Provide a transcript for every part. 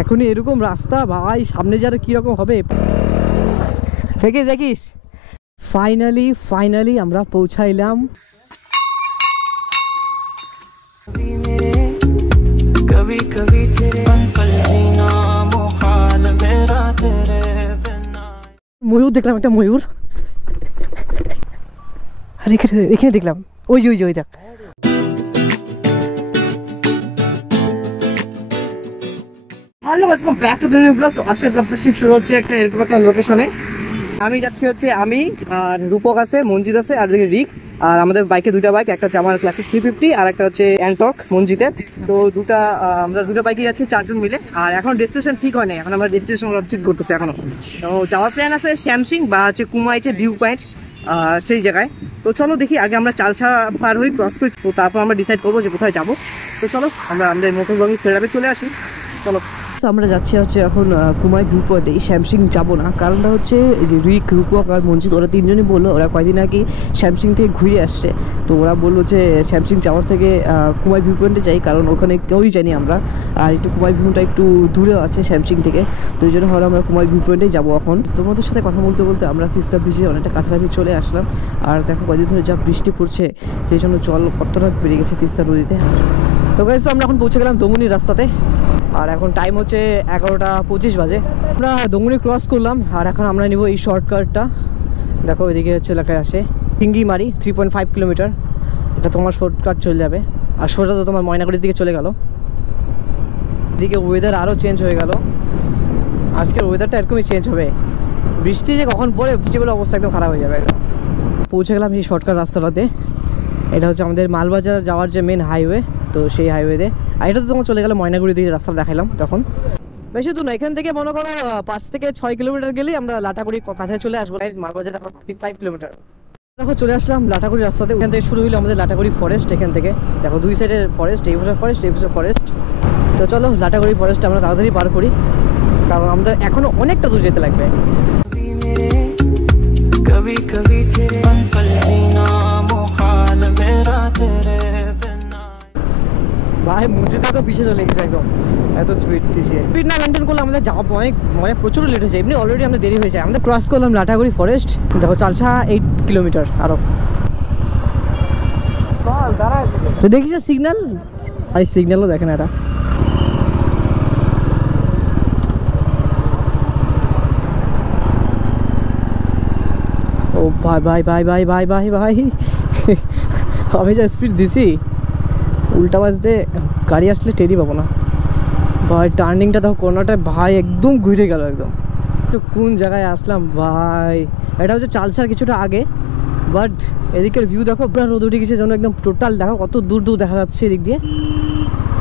এখনই এরকম রাস্তা ভাই, সামনে যারা কিরকম হবে থেকে দেখিস। ফাইনালি আমরা পৌঁছাইলাম। ময়ূর দেখলাম, একটা ময়ূর, আর এখানে দেখলাম ওই যে দেখ। Hello welcome back to the new blog. তো আজকে ব্লগটা শুরু হচ্ছে একটা এরকম একটা লোকেশনে। আমি যাচ্ছি হচ্ছে আমি আর রূপক আছে, মঞ্জিত আছে, আর দিকে রিক। আর আমাদের বাইকে দুইটা বাইক, একটা হচ্ছে আমার ক্লাসিক 350 আর একটা হচ্ছে অ্যান্টর্ক মঞ্জিতের। তো আমরা দুটো বাইকে যাচ্ছি 4 জন মিলে। আর এখন ডেস্টিনেশন ঠিক হয় না, এখন আমরা ডেস্টিনেশন ঠিক করতেছি এখনো। তো যাওয়ার প্ল্যান আছে শ্যামসিং বা হচ্ছে কুমাইচে ভিউ পয়েন্ট, সেই জায়গায়। তো চলো দেখি, আগে আমরা চালসা পার হই, ক্রস করি, তো তারপর আমরা ডিসাইড করবো যে কোথায় যাবো। তো চলো আমরা আমাদের মোটর ব্লগিং সেটআপে চলে আসি। চলো আমরা যাচ্ছি হচ্ছে এখন কুমাই ভিউ পয়েন্টে। শ্যামসিং যাবো না, কারণটা হচ্ছে যে রিক, রূপক আর মঞ্জিত ওরা তিনজনই বললো ওরা কয়দিন আগে শ্যামসিং থেকে ঘুরে আসছে। তো ওরা বললো যে শ্যামসিং যাওয়ার থেকে কুমাই ভিউ পয়েন্টে যাই, কারণ ওখানে কেউই জানি আমরা, আর একটু কুমাই ভিউটা একটু দূরেও আছে শ্যামসিং থেকে। তো এই জন্য হলো আমরা কুমাই ভিউ পয়েন্টেই যাবো এখন। তোমাদের সাথে কথা বলতে বলতে আমরা তিস্তা ব্রিজে অনেকটা কাছাকাছি চলে আসলাম। আর দেখো কয়দিন ধরে যা বৃষ্টি পড়ছে, সেই জন্য জল কতটা বেড়ে গেছে তিস্তা নদীতে। তো গাইস আমরা এখন পৌঁছে গেলাম দমুনির রাস্তাতে, আর এখন টাইম হচ্ছে 11:25 বাজে। আমরা দমুনি ক্রস করলাম, আর এখন আমরা নিব এই শর্টকাটটা। দেখো এদিকে হচ্ছে এলাকায় আসে টিঙ্গিমারি 3.5 কিলোমিটার, এটা তোমার শর্টকাট চলে যাবে। আর সোজা তো তোমার ময়নাগুড়ির দিকে চলে গেল। এদিকে ওয়েদার আরও চেঞ্জ হয়ে গেল, আজকের ওয়েদারটা এরকমই চেঞ্জ হবে। বৃষ্টি যে কখন পড়ে, বৃষ্টি বলে অবস্থা একদম খারাপ হয়ে যাবে। পৌঁছে গেলাম এই শর্টকাট রাস্তাটাতে। এটা হচ্ছে আমাদের মালবাজার যাওয়ার যে মেন হাইওয়ে, তো সেই হাইওয়েতে। আর এটা তো তোমার চলে গেলে ময়নাগুড়ি দিকে রাস্তা দেখালাম তখন। বেশি দূর না, এখান থেকে মনে করো 5 থেকে 6 কিলোমিটার গেলেই আমরা লাটাগুড়ি কাছে চলে আসবো। মালবাজার এখন 55 কিলোমিটার। দেখো চলে আসলাম লাটাগুড়ি রাস্তাতে। এখান থেকে শুরু হইলো আমাদের লাটাগুড়ি ফরেস্ট। এখান থেকে দেখো দুই সাইডের ফরেস্ট, এই পাশে ফরেস্ট, এই পাশে ফরেস্ট। তো চলো লাটাগুড়ি ফরেস্ট আমরা তাড়াতাড়ি পার করি, কারণ আমাদের এখনো অনেকটা দূর যেতে লাগবে। ভাই মসজিদে তো পিছিয়ে চলে গেছে একদম, এত স্পিড দিচ্ছে। স্পিড না মেনটেন করলে আমাদের যাওয়া অনেক প্রচুর লেট হয়েছে। এমনি অলরেডি আমাদের দেরি হয়ে যায়। আমরা ক্রস করলাম লাটাগুড়ি ফরেস্ট। দেখো চালসা 8 কিলোমিটার আরো। তো দেখিস সিগন্যাল, এই সিগন্যালও দেখেন এটা। ও ভাই ভাই ভাই ভাই ভাই ভাই ভাই আমি যা স্পিড দিছি, উল্টা বাজতে গাড়ি আসলে টেরি পাবো না ভাই। টার্নিংটা দেখো কোনোটায় ভাই একদম ঘুরে গেল একদম। কোন জায়গায় আসলাম ভাই, এটা হচ্ছে চালসার কিছুটা আগে, বাট এদিকের ভিউ দেখো পুরো রোদ উঠে গেছে জন্য একদম টোটাল দেখো কত দূর দূর দেখা যাচ্ছে এদিক দিয়ে।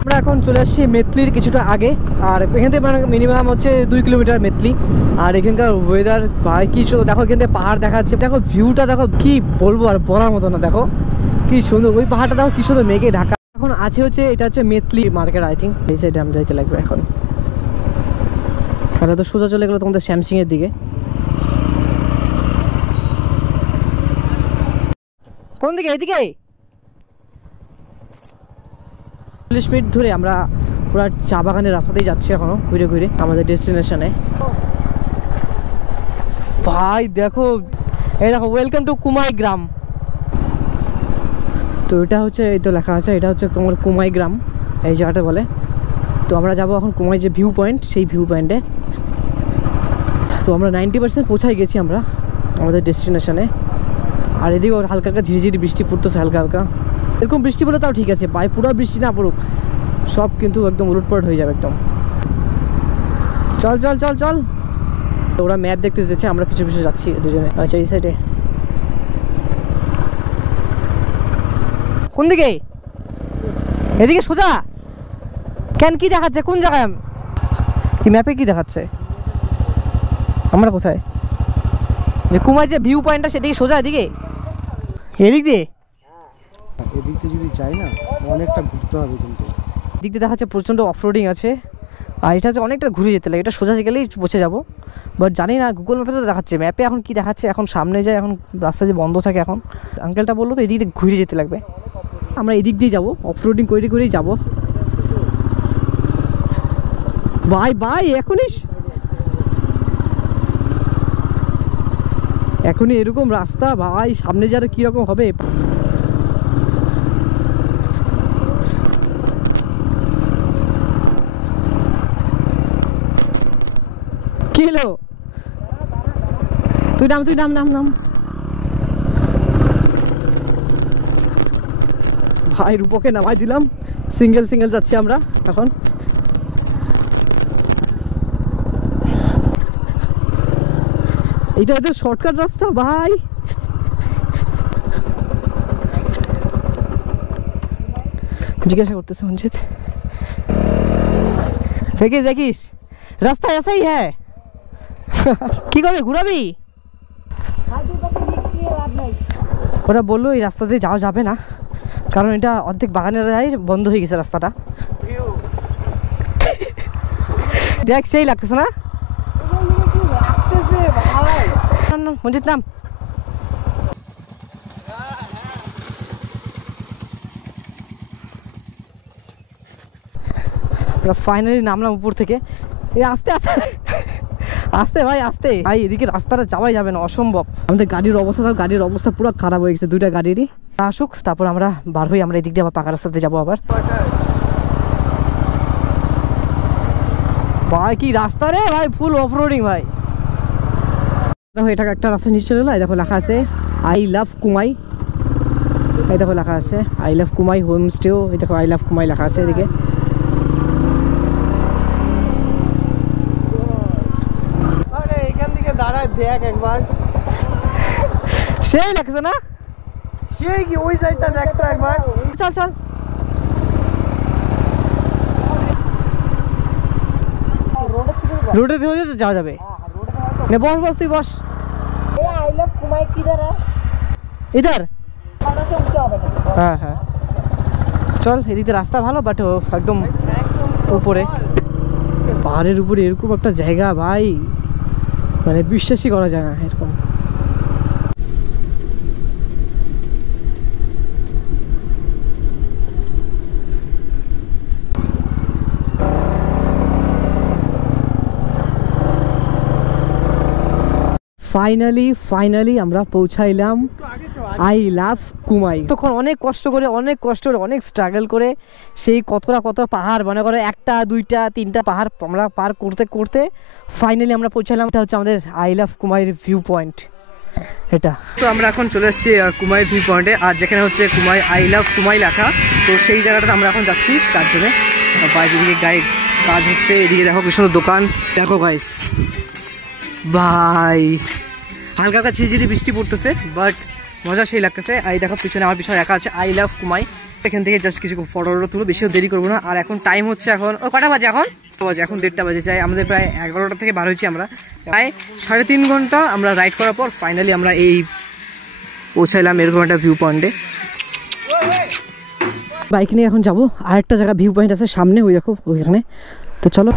আমরা এখন চলে আসছি মেতলির কিছুটা আগে, আর এখান থেকে মানে মিনিমাম হচ্ছে 2 কিলোমিটার মেতলি। আর এখানকার ওয়েদার ভাই কি দেখো, এখান থেকে পাহাড় দেখা যাচ্ছে, দেখো ভিউটা দেখো কি বলবো আর বলার মতো না। দেখো কি সুন্দর ওই পাহাড়টা, দেখো কি সুন্দর মেঘে ঢাকা। এখন আছে হচ্ছে এটা হচ্ছে মেতলি মার্কেট, আই থিঙ্ক এই সাইডে আমি যাইতে লাগবে এখন। তাহলে তো সোজা চলে গেলো তোমাদের শ্যামসিং এর দিকে। কোন দিকে? এইদিকে 40 মিনিট ধরে আমরা পুরো চা বাগানের রাস্তাতেই যাচ্ছি এখনো ঘুরে ঘুরে আমাদের ডেস্টিনেশনে। ভাই দেখো, এই দেখো ওয়েলকাম টু কুমাই গ্রাম। তো এটা হচ্ছে, এই তো লেখা আছে, এটা হচ্ছে তোমার কুমাই গ্রাম এই জায়গাটা বলে। তো আমরা যাবো এখন কুমাই যে ভিউ পয়েন্ট, সেই ভিউ পয়েন্টে। তো আমরা 90% পৌঁছাই গেছি আমরা আমাদের ডেস্টিনেশনে। আর এদিকে হালকা হালকা ঝিরিঝিরি বৃষ্টি পড়তেছে, হালকা হালকা। এরকম বৃষ্টি বলে তাও ঠিক আছে ভাই, পুরো বৃষ্টি না পড়ুক, সব কিন্তু একদম উলটপালট হয়ে যাবে একদম। চল চল চল চল। ওরা ম্যাপ দেখতে দিচ্ছে, আমরা পিছু পিছু যাচ্ছি দুজনে। আচ্ছা এই সাইডে কোন দিকে? এদিকে সোজা কেন? কি দেখাচ্ছে কোন জায়গায়? কি ম্যাপে কি দেখাচ্ছে? আমরা কোথায়? যে কুমার যে ভিউ পয়েন্টটা সেদিকে সোজা এদিকে, এদিক দিয়ে? এদিক দিয়ে যদি যাই না অনেকটা ঘুরতে হবে, কিন্তু দিক দিয়ে দেখাচ্ছে প্রচণ্ড অফরোডিং আছে। আর এটা হচ্ছে অনেকটা ঘুরে যেতে লাগে, এটা সোজা গেলেই পৌঁছে যাবো। বাট জানি না গুগল ম্যাপে তো দেখাচ্ছে, ম্যাপে এখন কি দেখাচ্ছে, এখন সামনে যায়, এখন রাস্তা যে বন্ধ থাকে। এখন আঙ্কেলটা বললো তো এদিক দিয়ে ঘুরে যেতে লাগবে। আমরা এদিক দিয়ে যাবো, অফরোডিং করে করেই যাবো। ভাই ভাই এখনই এরকম রাস্তা ভাই, সামনে যারা কিরকম হবে। কি হলো? তুই নাম ভাই, রূপকে নামাই দিলাম, সিঙ্গেল যাচ্ছি আমরা এখন। এটা হচ্ছে শর্টকাট রাস্তা ভাই। জিজ্ঞাসা করতেছে মঞ্জিত, দেখিস রাস্তা এসাই হ্যাঁ। কি করবে, ঘুরাবি? ওরা বললো এই রাস্তা দিয়ে যাওয়া যাবে না, কারণ এটা অর্ধেক বাগানের রায় বন্ধ হয়ে গেছে রাস্তাটা। দেখ সেই লাগতেছে না মঞ্জিত, নাম। ফাইনালি নামলাম উপর থেকে। এই আস্তে ভাই আস্তে ভাই, এদিকে রাস্তাটা যাওয়াই যাবে না, অসম্ভব। আমাদের গাড়ির অবস্থা পুরো খারাপ হয়ে গেছে, দুইটা গাড়িরই। আসুক, তারপর আমরা বার হই, আমরা এদিক দিয়ে আবার পাকা রাস্তাতে যাবো আবার। ভাই কি রাস্তা রে ভাই, ফুল অফ রোডিং ভাই। দেখো এটা একটা রাস্তা নিচে চলে এলো, দেখো লেখা আছে আই লাভ কুমাই। এই দেখো লেখা আছে আই লাভ কুমাই হোমস্টেও, এই দেখো আই লাভ কুমাই লেখা আছে এদিকে। এখান থেকে দাঁড়ায় দেখ একবার, সেই লাগছে না? সেই কি ওই সাইডটা দেখতো একবার। চল रोड से तो जाओ जाबे ने बस तु बस। ए आई लव कुमाई किधर है? इधर थोड़ा सा ऊंचा হবে। হ্যাঁ হ্যাঁ চল, এদিকে রাস্তা ভালো, বাট একদম উপরে পাহাড়ের উপরে এরকম একটা জায়গা ভাই, মানে বিশ্বাসই করা যায় না এরকম। ফাইনালি আমরা পৌঁছাইলাম আই লাভ কুমাই। তখন অনেক কষ্ট করে অনেক স্ট্রাগল করে সেই কত পাহাড়, মনে করো 1টা 2টা 3টা পাহাড় আমরা পার করতে ফাইনালি আমরা পৌঁছালাম। এটা হচ্ছে আমাদের আই লাভ কুমাইয়ের ভিউ পয়েন্ট এটা। তো আমরা এখন চলে এসেছি কুমাই ভিউ পয়েন্টে, আর যেখানে হচ্ছে কুমাই আই লাভ কুমাই লেখা, তো সেই জায়গাটাতে আমরা এখন যাচ্ছি তার জন্য। বাইরে দিকে গাইড কাজ হচ্ছে, এদিকে দেখো কি সুন্দর দোকান, দেখো গাইস ভাই, হালকা ঝিরিঝিরি বৃষ্টি পড়তেছে, বাট মজা সেই লাগতেছে। এই দেখো পিছনে আমার পিছনে একা আছে আই লাভ কুমাই। এখান থেকে জাস্ট কিছু ফটো তুলো, বেশিও দেরি করবো না। আর এখন টাইম হচ্ছে এখন কটা বাজে, এখন 1:30 বাজে। চাই আমাদের প্রায় 11টা থেকে বার হয়েছি আমরা, প্রায় 3.5 ঘন্টা আমরা রাইড করার পর ফাইনালি আমরা এই পৌঁছাইলাম এরকম একটা ভিউ পয়েন্টে। বাইক নিয়ে এখন যাবো, আরেকটা জায়গা ভিউ পয়েন্ট আছে সামনে, ওই দেখো ওইখানে। তো চলো,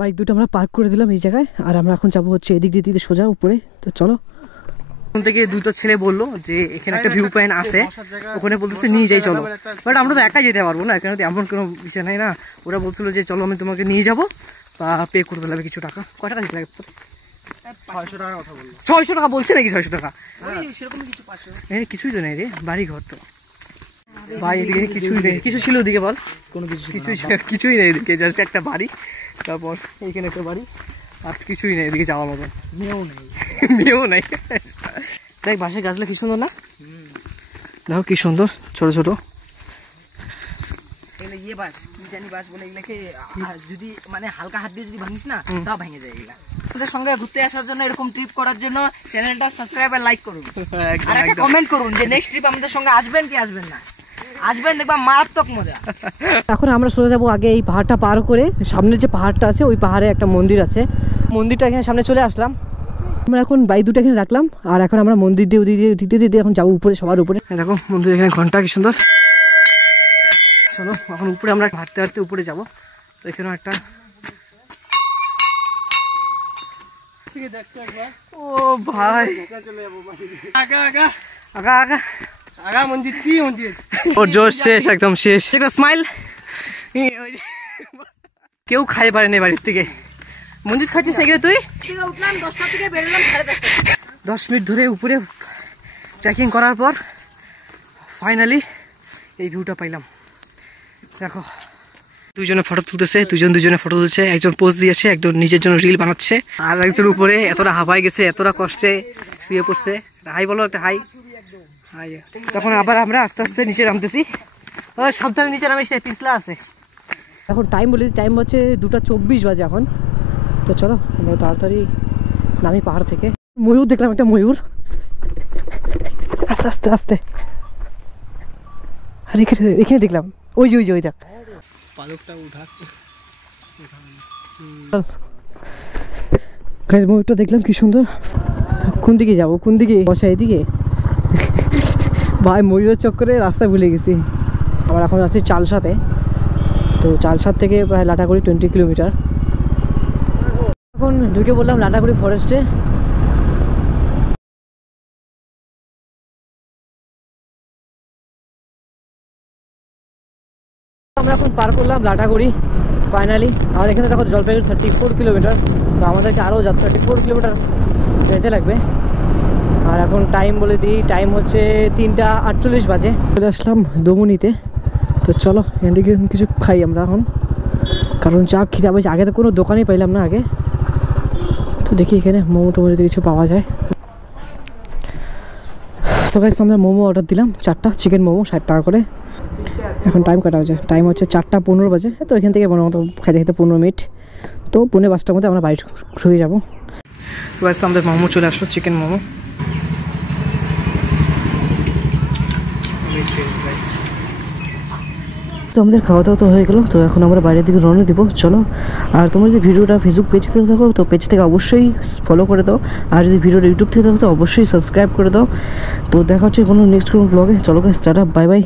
বাইক দুটো আমরা পার্ক করে দিলাম এই জায়গায়, আর আমরা এখন যাবো হচ্ছে এদিক দিয়ে সোজা উপরে। তো চলো, ওখান থেকে দুটো ছেলে বললো যে এখানে একটা ভিউ পয়েন্ট আছে, ওখানে বলতেছে নিয়ে যাই চলো, বাট আমরা তো একাই যেতে পারবো না, এখানে তো এমন কোনো বিষয় নাই না। ওরা বলছিল যে চলো আমি তোমাকে নিয়ে যাবো, বা পে করতে লাগবে কিছু টাকা। কয় টাকা দিতে লাগে? 600 টাকার কথা বললো। 600 টাকা বলছে নাকি? 600 টাকা সেরকম কিছু, 500 এখানে কিছুই তো নেই রে, বাড়ি ঘর তো ভাই, এদিকে কিছুই নেই। কিছু ছিল ওদিকে বল? কোনো কিছুই নেই এদিকে, জাস্ট একটা বাড়ি, তারপর এইখানে একটা বাড়ি, আর কিছুই নেই এদিকে যাওয়ার মতো। মেয়েও নেই দেখ বাঁশের গাছগুলো কি সুন্দর না, দেখো কি সুন্দর ছোট ছোট। ইয়ে বাস কি জানি বাস বলে, এগুলাকে যদি মানে হালকা হাত দিয়ে যদি ভাঙিস না তাও ভেঙে যায়। এগুলা তোদের সঙ্গে ঘুরতে আসার জন্য, এরকম ট্রিপ করার জন্য চ্যানেলটা সাবস্ক্রাইব আর লাইক করুন, আর একটা কমেন্ট করুন যে নেক্সট ট্রিপ আমাদের সঙ্গে আসবেন কি আসবেন না। আসবেন, দেখবা মারাত্মক মজা। এখন আমরা চলে যাবো আগে এই পাহাড়টা পার করে, সামনে যে পাহাড়টা আছে ওই পাহাড়ে একটা মন্দির আছে, মন্দিরটা এখানে সামনে চলে আসলাম আমরা। এখন বাইক দুটো এখানে রাখলাম, আর এখন আমরা মন্দির দিয়ে দিতে এখন যাবো উপরে, সবার উপরে। দেখো মন্দির, এখানে ঘন্টা কি সুন্দর। চলো এখন উপরে আমরা হাঁটতে উপরে যাবো। তো এখানেও একটা, ও ভাই আগা আগা মঞ্জিত কি মঞ্জিত ওর জোশ শেষ, একদম শেষ। একটা স্মাইল। কেউ খাই পারেনি বাড়ির থেকে। মঞ্জিত খাচ্ছিস এখানে তুই? উঠলাম 10টা থেকে বেরোলাম 10:30। 10 মিনিট ধরে উপরে ট্রেকিং করার পর ফাইনালি এই ভিউটা পাইলাম। দেখো দুইজনে ফটো তুলতেছে, দুজনে ফটো তুলছে, একজন পোজ দিয়েছে, একজন নিজের জন্য রিল বানাচ্ছে, আর একজন উপরে এতটা হাঁপাই গেছে, এতটা কষ্টে শুয়ে পড়ছে। হাই বলো, একটা হাই হাই। তখন আবার আমরা আস্তে আস্তে নিচে নামতেছি। সাবধানে নিচে নামিস, পিছলা আছে। এখন টাইম বলি, টাইম হচ্ছে 2:24 বাজে এখন। তো চলো আমরা তাড়াতাড়ি নামি পাহাড় থেকে। ময়ূর দেখলাম, একটা ময়ূর। আস্তে আস্তে আস্তে। আর এখানে দেখলাম ওই যে ওই দেখ পালকটা উঠা। ময়ূরটা দেখলাম কি সুন্দর। কোন দিকে যাবো, কোন দিকে বসা? এদিকে? ভাই ময়ূরের চক্করে রাস্তা ভুলে গেছি। আমরা এখন আছি চালসাতে। তো চালসাত থেকে প্রায় লাটাগুড়ি 20 কিলোমিটার। এখন ঢুকে বললাম লাটাগুড়ি ফরেস্টে। আমরা এখন পার করলাম লাটাগুড়ি ফাইনালি। আর এখানে দেখো জলপাইগুড়ি 34 কিলোমিটার। তো আমাদেরকে আরও 34 কিলোমিটার যেতে লাগবে। আর এখন টাইম বলে দিই, টাইম হচ্ছে 3:48 বাজে। চলে আসলাম দমনিতে। তো চলো এদিকে কিছু খাই আমরা এখন, কারণ চা খিদে পাইছে। আগে তো কোনো দোকানই পাইলাম না আগে। তো দেখি এখানে মোমো টোমো যদি কিছু পাওয়া যায়। তো গাইস আমরা মোমো অর্ডার দিলাম 4টা চিকেন মোমো, 60 টাকা করে। এখন টাইম কাটা হচ্ছে, টাইম হচ্ছে 4:15 বাজে। তো এখান থেকে মতো খাইতে খেতে 15 মিনিট। তো 5:45টার মধ্যে আমরা বাড়ি ঢুকে যাবো। তো গাইস আমাদের মোমো চলে আসলো, চিকেন মোমো। তো আমাদের খাওয়া দাওয়া তো হয়ে গেল। তো এখন আমরা বাইরের দিকে রওনা দিব। চলো। আর তোমরা যদি ভিডিওটা ফেসবুক পেজ থেকে থাকো তো পেজ থেকে অবশ্যই ফলো করে দাও। আর যদি ভিডিওটা ইউটিউব থেকে থাকো তো অবশ্যই সাবস্ক্রাইব করে দাও। তো দেখা হচ্ছে কোনো নেক্সট কোনো ব্লগে। চলো গাইস, টাটা, বাই বাই।